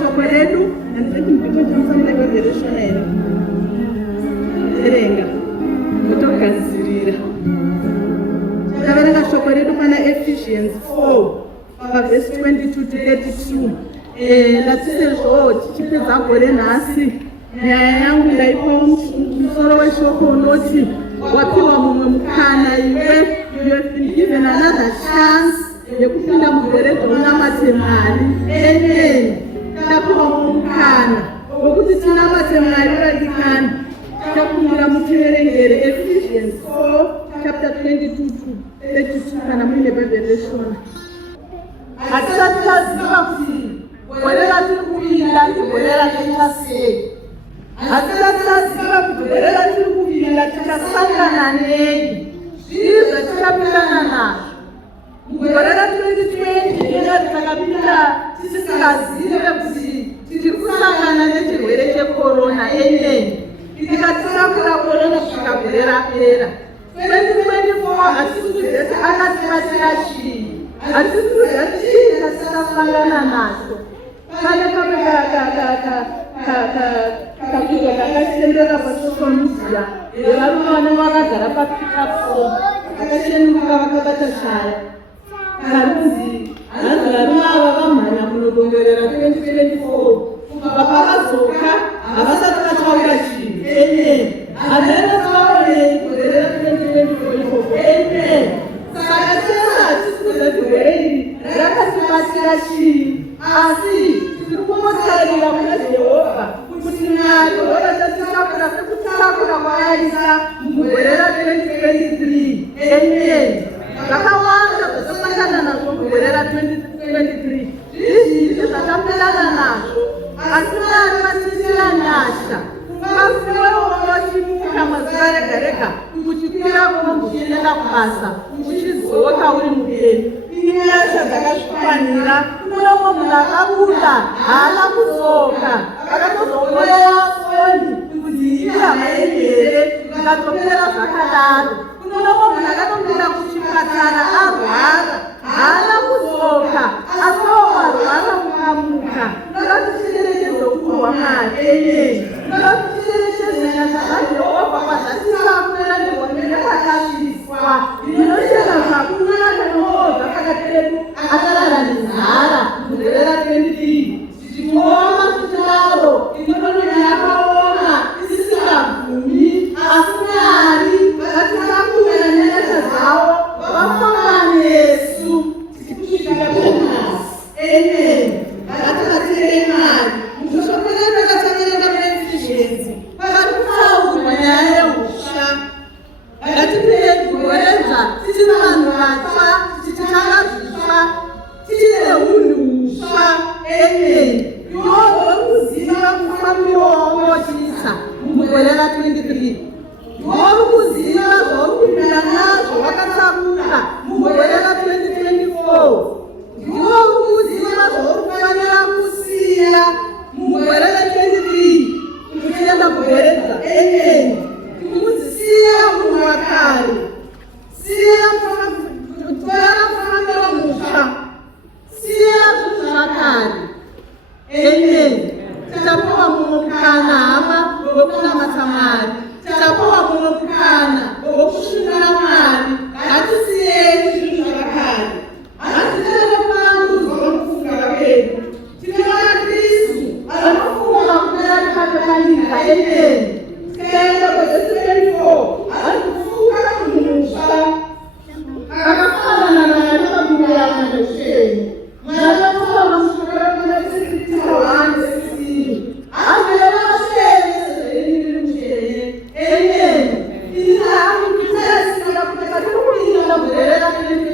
shoko redu anditi ndikotamsamira kwevereshona here erenga motogadzirira taverenga shoko redu pana Ephesians 4 pavhesi 22 to 32. Natisezvo tichipedza gore nhasi nyaya yangu ndaipa musoro weshoko unoti wapiwa mumwe mukana iwe, you have been given another chance yekupinda mugore dzounamate Mwari. Amen. Tapiwa mumwe mukana wekuti tinamate Mwari vadikani. Takumbira mutiverengere Ephesians 4 chapter 22 to 32 kana muine bhebhereshona. Hatisati taziva kuti gore ratiri kupinda igore rakaita sei. Hatisati taziva kuti gore ratiri kupinda tichasangana nei, zviri zvatichapindana nazvo. Mugore ra2020 ndiro takapinda tisingazive kuti tiri kusangana nechirwere chekorona. Amen. Tikatitakura korona kusvika gore rapera. 2024 hatisi kuziva kuti akatibatira chii, hatisi kuziva chii chatisangana nacho. Pane kamwe kakuzo kakatendera pasocial media yevarume vanenge vakagara papikapfo vakachenuruka vakabata shaya karunzi hanzi varume ava vamhanya kunodongorera 2024 kubva pavadzoka havasati vataura chinhu. Amen. Hamene taonei kugorera 2024 ikoko. Amen. Saka tese hatisi kuziva kuti gore iri rakatibatira chii, asi tiri kungotarira kuna Jehovha kuti Mwari wachatitakura sekutakura kwaaita mugore ra2023. Amen. Zvakawanda zvasangana nazvo mugore ra2023 zvizhinji zvakapelana nazvo, asi Mwari vatiitira nyasha. Masiwewo wachimuka mazuva rega rega uchikwira kumwe uchienda kubasa uchidzoka uri mupenyu. Inyasha dzakazvikwanira. Kuna umwe munhu akabuda haana kudzoka, akatozokoya foni kuti iri hama yenyu here, ikatopera zvakadaro. Kuna umwe munhu akatomira kuchipatara arwara haana kudzoka, asi warwara mukamuka. Ngaticherechedze kurwa Mwari. Amen. Ngaticherechedze nyasha dzaJehovha kwazvatisapera negwamene rakasviswa rinochena zvakunaka nomoodza pakati pedu akarara nezara mugore ra2023 tichimuoma tichidaro inonono yakaoma isingabvumi, asi Mwari vatitakura nenyasha dzavo vafamba nesu tichikusvika kunhasi. Amen. Ngativatirei Mwari. Mushoko redu rakatangira paEphesians vari kutaurwa nyaya yeusha. Ngatipinde kugoredza tichiri vanhu vatsva, tichitanga zvitsva, tichine unhu husva. Amen. Iwo kuziva mufambiro waunotisa mugore ra2023. Iwo kuziva zvaurikupinda nazvo wakatsakuka mugore ra2024. Iwo kuziva zvaurikufanira kusiya mugore ra2023 uchienda kugoredza. Amen. Kusiya munhu wakare, siya mufambiro musha, siya zvinhu zvakare. Amen. Tichapiwa mumwe mukana hama wokunamata Mwari, tichapiwa mumwe mukana wokusvibira Mwari. Ngatisiyei zvinhu zvakare. Hatitende kuvandudzwa mukufunga kwedu. Tine vaKristu vanofunga kupera rikatokanyika. Amen. Tikaenda kweZesu harikufunga munhu musha akafanana naye akagumira nezvipenyu. Mwari vanotaura mushoko kuna 61:16 hazvireva vashenzi zveiri mutsvene. Amen. Ini hangu tisaziva kuti patiri kuinda mugore ra2023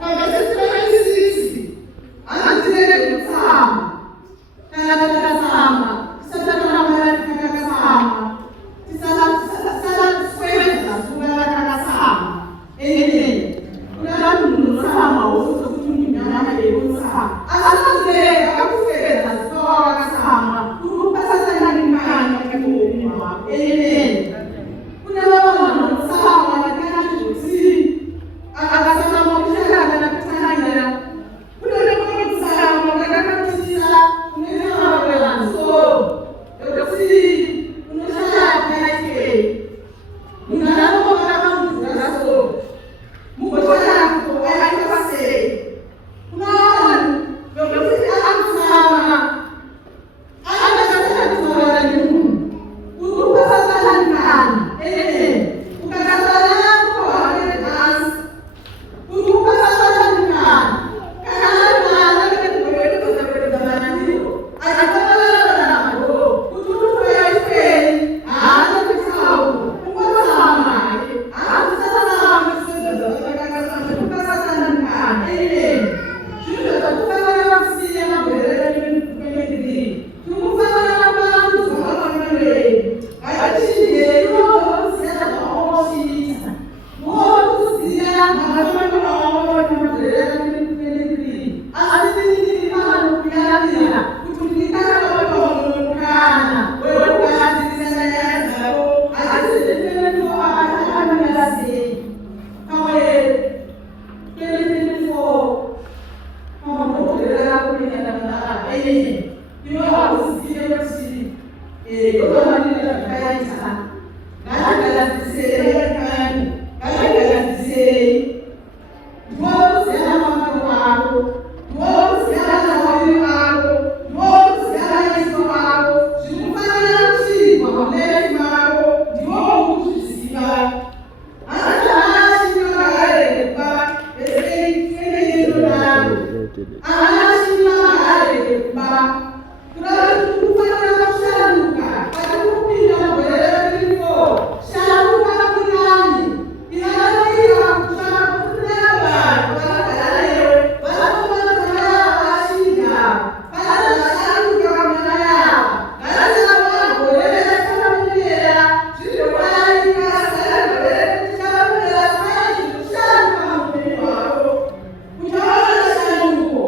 pavesi 26 handirege kutsamwa kana takatsamwa tisatakanamoya tikakatsamwa tisaswedza zuva rakakatsamwa kuna munhu unotsamwa usokuti munyama yeutsamwa asazodzeka akufedza zuva wakatsamwa urikupasasananikana mukati muupenyu hwako kuna vamwe vanotsamwa vakanazvoti akatsamwa kushanda kana kutsanangira kunode kutsamwa kakakatisa kuneaurela musoro ekuti unoshanda ikei munhu anombogara pamudhura soro mugotanako aita sei kuna vanhu vekuti akutsamwa anakasakatsaura nemunhu urikupasasananikana ukakatsaura kuhwaredhasi urikupasasananikana kana kuedzamananiro akatsauraranamado kuti unotoyaisei haanotitsaura ungotsamake haatisasanaakusedzazvaakakasananikana zvinhu zvatufanira kusiya magwerere kwemediri tikufanira kuvandudzwa kwamakwemere hatishiyei moziya zvamaochiita mokuziya makwemere awaotamagwerere kwemediri asi tindirikana kuyavira kuti ndikakaotomukana wekugadzirisa nyaya dzavo hatizvefemetoa atakamira sei kamwe 2024 pamagwerera kuendanaa iwe hauzive kuti yokamanira zvakaita ngatigaradzisei kani ngatigaradzisei ndinoziva mamai wako ndinoziva namwari wako ndinoziva vaiso vako zvinofanira kuchirwa pameri mako ndiwo kuzviziva haachinogaarekuba eseiteneyendonaro haachinogaarekuba kurati kufanira kusharuka patikupinda mugwerere 34 sharuka kunani inanoira kutsvaka kutunera vanhu vanogara newe vanomanzana vachida kana vasharuka vamwana yavo ngatisavagorere tisamunera zvirokwaika saragorere tisamunera sai kusharuka muupenyu hwako uchaona sharuko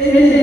As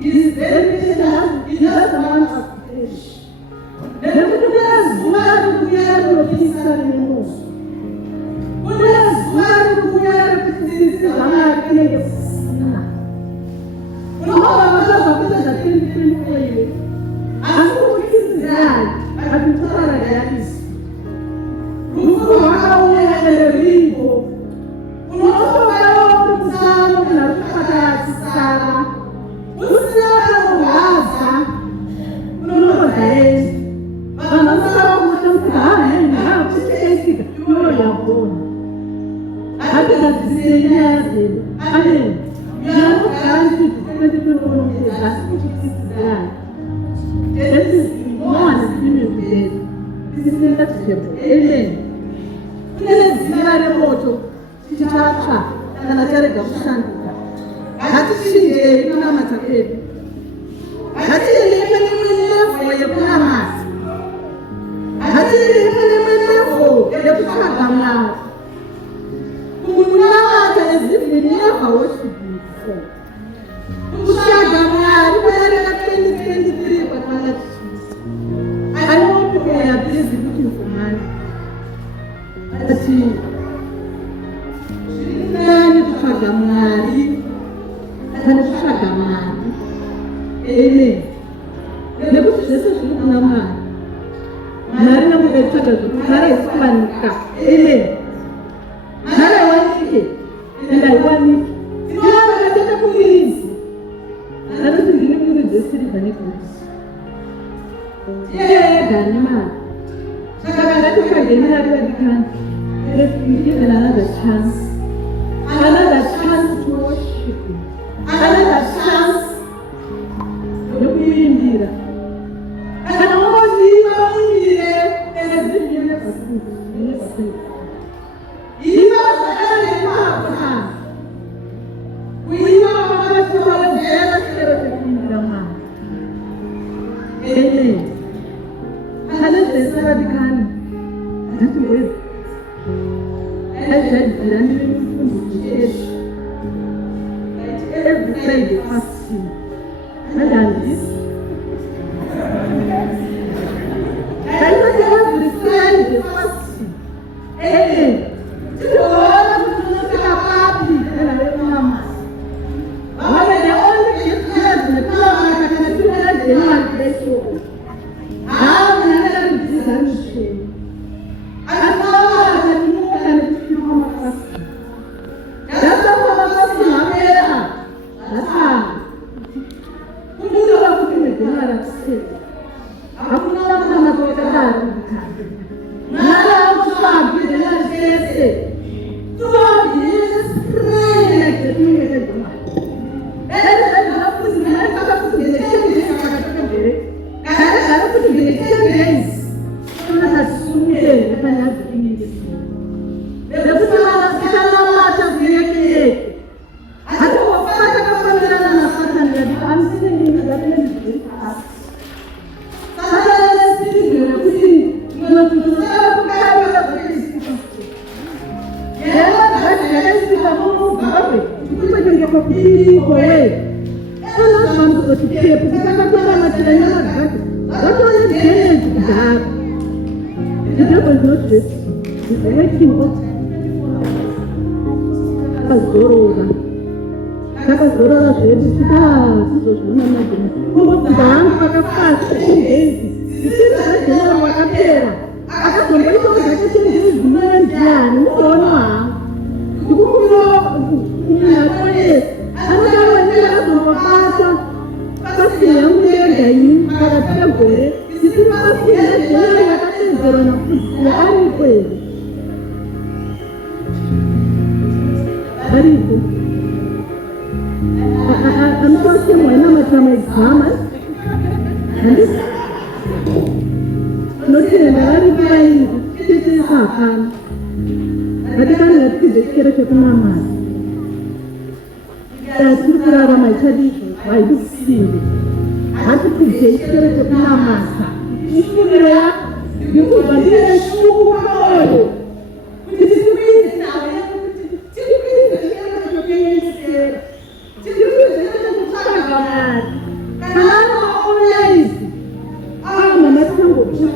He's very patient. He doesn't want us to perish.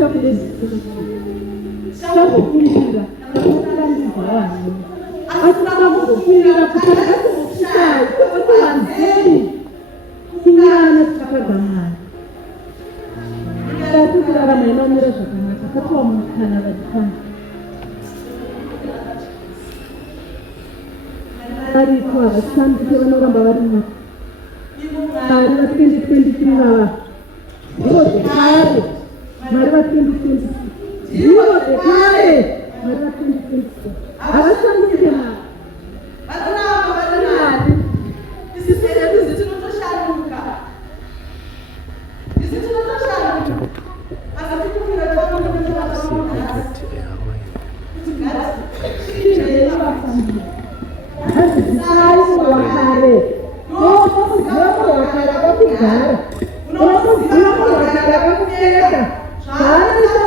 chakudezi chakukurira chakukurira asina kuzokurira kutakasikushai kwekuwanzeri kunyana takagana takukurarama inomira zvakanaka katiwa mukana vadikana variko havashandike vanoramba varimo mari va2023 vava ndivo zvekare mari va2020 ndivo zvekare mari va2024 havashandike mari vanoramba vari mari isisi hedu zitinotoshanuka asi tikufira wakare unokuziva wakare akakugara unokuziva wakare akakupfeka zvaanoita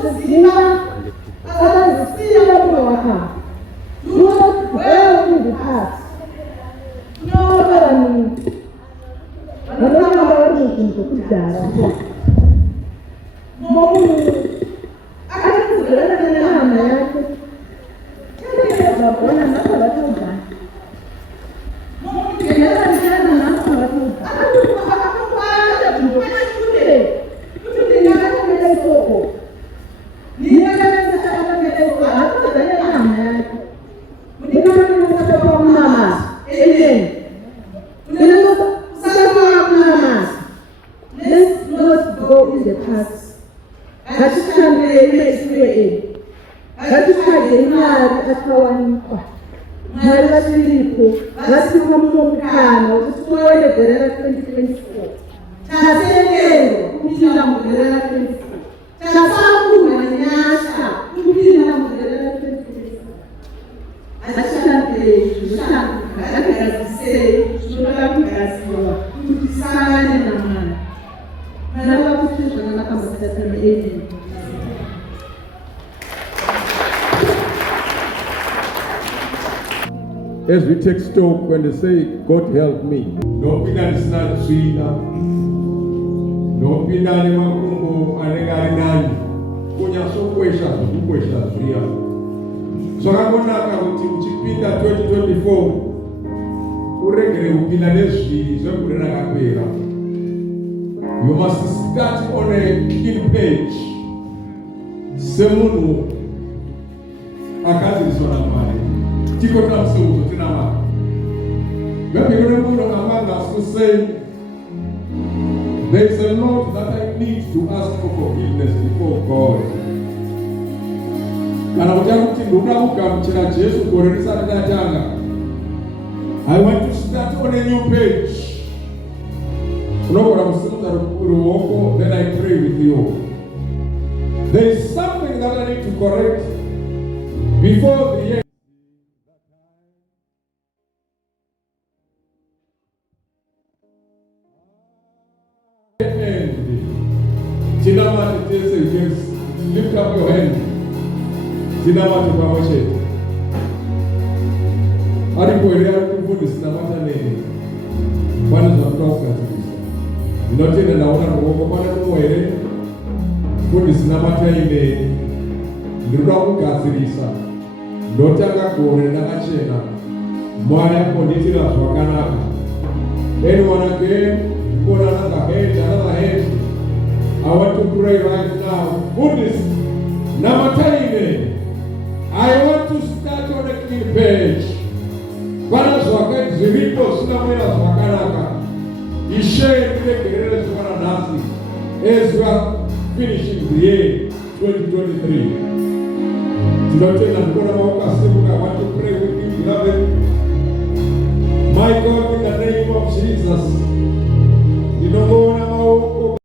kuziva akazisiya wakare unokuzivauzipasi unovaranini vanoramba vari muzvinhu zvokudhara munhu akakuzirana nehama yake vabona nakavatogara Mari vatiripo vatiwa mumukana kuti tione gore ra2024 tatenderwa kupinda mugore ra2024 tasakurwa nyasha kupinda mugore ra2024 atishandei zvinoshanduka atigadzisei zvinoda kugadziwa kuti tisangane naMwari. Mwari vakuti zvakanaka mazitatsana amen. As we take stock when they say, God help me. Nopinda nisina tsvina. Nopinda nemakumbo anenge ari nani. Kunyasokwesha zvokukwesha zviya. Zvakakonaka kuti uchipinda 2024 uregere kupinda nezviri zvegore rakapera. You must start on a clean page. Semunhu akadzidziswa naMwari. Tikota msungu tina mama. Maybe you remember among us to say, there is a lot that I need to ask for forgiveness before God. Kana kuti ndoda kugamuchira Jesu gore risati ratanga. I want to start on a new page. Unogona kusimudza ruoko, then I pray with you. There is something that I need to correct before the year. Lift up your hand. Sinamati pamwe. Aripoelea kufundisha sinamata nini? Bwana tunatoka kabisa. Ninotenda naona ruoko Bwana tuwele. Kufundisha sinamata ine. Ndiruda kugadzirisa. Ndotanga gore ndakachena. Mwari akonditira zvakanaka. Anyone again? Put another hand. I want to pray right now. Goodness, Namatane. I want to start on a clean page. Bwana zwaka zilipo sina mwela zwakanaka. Ishare kile kelele zwana nasi. As we are finishing the year 2023. Tunatenda mkono wa ukasimu. I want to pray with you.